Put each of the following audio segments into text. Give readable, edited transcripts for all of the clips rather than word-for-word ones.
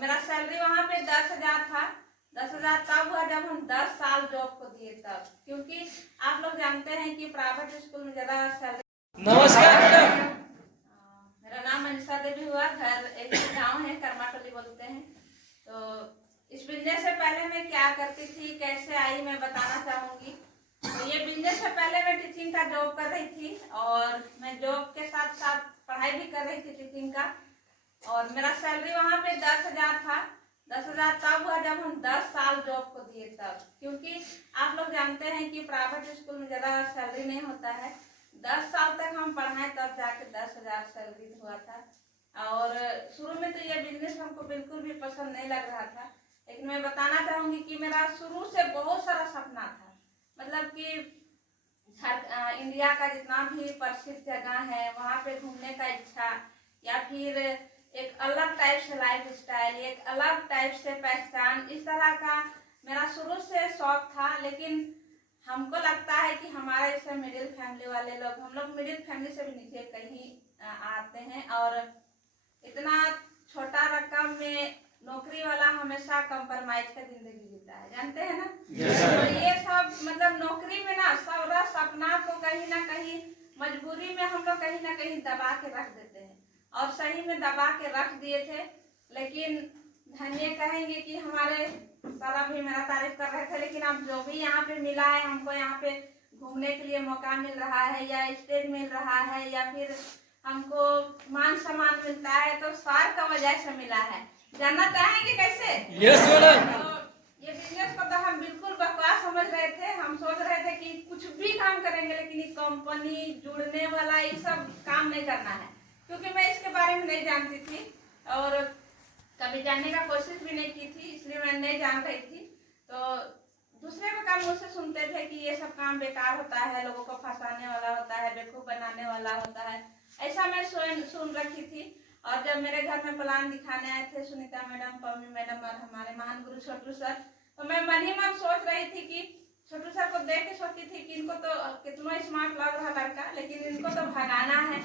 मेरा सैलरी वहाँ पे 10,000 था। 10,000 तब हुआ जब हम 10 साल जॉब को दिए तब, क्योंकि आप लोग जानते हैं कि प्राइवेट स्कूल में ज्यादा सैलरी। नमस्कार मैडम। मेरा नाम मनीषा देवी हुआ, घर एक गांव है करमाटोली बोलते हैं। तो इस बिजनेस से पहले मैं क्या करती थी, कैसे आई, मैं बताना चाहूंगी। तो ये बिजनेस से पहले मैं टीचिंग का जॉब कर रही थी और मैं जॉब के साथ साथ पढ़ाई भी कर रही थी टीचिंग का। और मेरा सैलरी वहाँ पे 10,000 था। 10,000 तब हुआ जब हम 10 साल जॉब को दिए तब, क्योंकि आप लोग जानते हैं कि प्राइवेट स्कूल में ज़्यादा सैलरी नहीं होता है। 10 साल तक हम पढ़ाए तब जाके 10,000 सैलरी हुआ था। और शुरू में तो ये बिजनेस हमको बिल्कुल भी पसंद नहीं लग रहा था, लेकिन मैं बताना चाहूँगी कि मेरा शुरू से बहुत सारा सपना था। मतलब कि इंडिया का जितना भी प्रसिद्ध जगह है वहाँ पे घूमने का इच्छा, या फिर एक अलग टाइप से लाइफ स्टाइल, एक अलग टाइप से पहचान, इस तरह का मेरा शुरू से शौक था। लेकिन हमको लगता है कि हमारे जैसे मिडिल फैमिली वाले लोग, हम लोग मिडिल फैमिली से भी नीचे कहीं आते हैं, और इतना छोटा रकम में नौकरी वाला हमेशा कंप्रोमाइज का जिंदगी जीता है, जानते हैं ना। तो ये सब मतलब नौकरी में ना सब सपना को कहीं ना कहीं मजबूरी में हम लोग कहीं ना कहीं दबा के रख देते हैं, और सही में दबा के रख दिए थे। लेकिन धन्य कहेंगे कि हमारे सर अभी मेरा तारीफ कर रहे थे, लेकिन अब जो भी यहाँ पे मिला है हमको, यहाँ पे घूमने के लिए मौका मिल रहा है, या स्टेज मिल रहा है, या फिर हमको मान सम्मान मिलता है, तो सर का वजह से मिला है। जानना चाहेंगे कैसे? Yes madam. तो ये बिजनेस को तो हम बिल्कुल बकवास समझ रहे थे। हम सोच रहे थे कि कुछ भी काम करेंगे, लेकिन ये कंपनी जुड़ने वाला ये सब काम नहीं करना है, क्योंकि मैं इसके बारे में नहीं जानती थी और कभी जानने का कोशिश भी नहीं की थी, इसलिए मैं नहीं जान रही थी। तो दूसरे का काम मुझसे सुनते थे कि ये सब काम बेकार होता है, लोगों को फंसाने वाला होता है, बेवकूफ बनाने वाला होता है, ऐसा मैं सुन रखी थी। और जब मेरे घर में प्लान दिखाने आए थे सुनीता मैडम, पम्मी मैडम और हमारे महान गुरु छोटू सर, तो मैं मन ही मन सोच रही थी कि छोटू सर को देख के सोचती थी कि इनको तो कितना स्मार्ट लग रहा लड़का, लेकिन इनको तो भगाना है।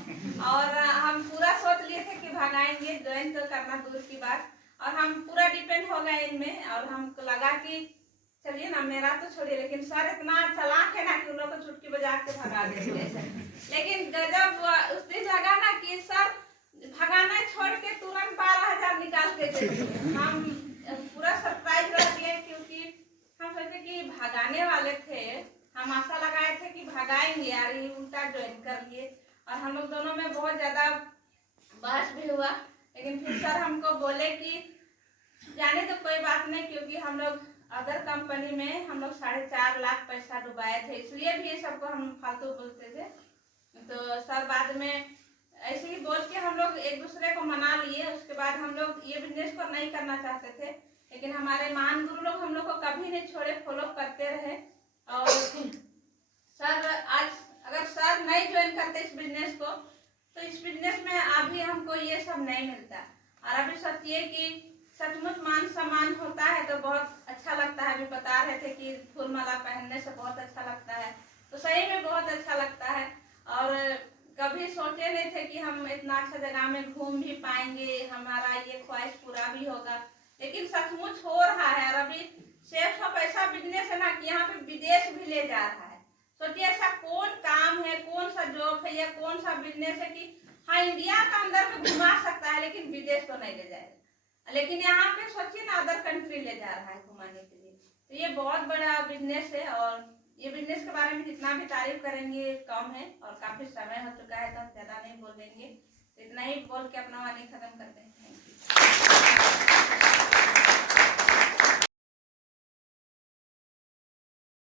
और हम पूरा सोच लिए थे कि भगाएंगे, ज्वाइन तो करना दूर की बात, और हम पूरा डिपेंड हो गए इनमें। और हमको लगा कि चलिए ना, मेरा तो छोड़िए, लेकिन सर इतना चालाक है ना कि उन लोग को चुटकी बजा के भगा देंगे। लेकिन गजब उस दिन लगा ना कि सर भगाना छोड़ के तुरंत 12,000 निकाल के दे। हम पूरा सरप्राइज रह गए, क्योंकि हम सोचे कि भगाने वाले थे, हम आशा लगाए थे कि भगाएंगे यार, ये उल्टा ज्वाइन कर लिए। और हम लोग दोनों में बहुत ज्यादा बहस भी हुआ, लेकिन फिर सर हमको बोले कि जाने तो कोई बात नहीं, क्योंकि हम लोग अदर कंपनी में हम लोग 4.5 लाख पैसा डुबाए थे, इसलिए भी ये सबको हम फालतू बोलते थे। तो सर बाद में ऐसे ही बोल के हम लोग एक दूसरे को मना लिए। उसके बाद हम लोग ये बिजनेस को नहीं करना चाहते थे, लेकिन हमारे महान गुरु लोग हम लोग को कभी नहीं छोड़े, फॉलो करते रहे। और सर आज अगर सर नहीं ज्वाइन करते इस बिजनेस को, तो इस बिजनेस में अभी हमको ये सब नहीं मिलता। और अभी सोचिए कि सचमुच मान सम्मान होता है तो बहुत अच्छा लगता है। अभी बता रहे थे कि फूल माला पहनने से बहुत अच्छा लगता है, तो सही में बहुत अच्छा लगता है। और कभी सोचे नहीं थे कि हम इतना अच्छा जगह में घूम भी पाएंगे, हमारा ये ख्वाहिश पूरा भी होगा, लेकिन सचमुच हो रहा है। और अभी सेफ ऑफ ऐसा बिजनेस है ना कि यहाँ पे विदेश भी ले जा रहा है। सोचिए ऐसा कौन काम है, कौन सा जॉब है, या कौन सा बिजनेस है कि हाँ इंडिया का अंदर में घुमा सकता है, लेकिन विदेश तो नहीं ले जाएगा। लेकिन यहाँ पे सोचिए ना, अदर कंट्री ले जा रहा है घुमाने के लिए। तो ये बहुत बड़ा बिजनेस है, और ये बिजनेस के बारे में जितना भी तारीफ करेंगे कम है, और काफी समय हो चुका है तो हम ज्यादा नहीं बोलेंगे। इतना ही बोल के अपना वाणी खत्म करते हैं।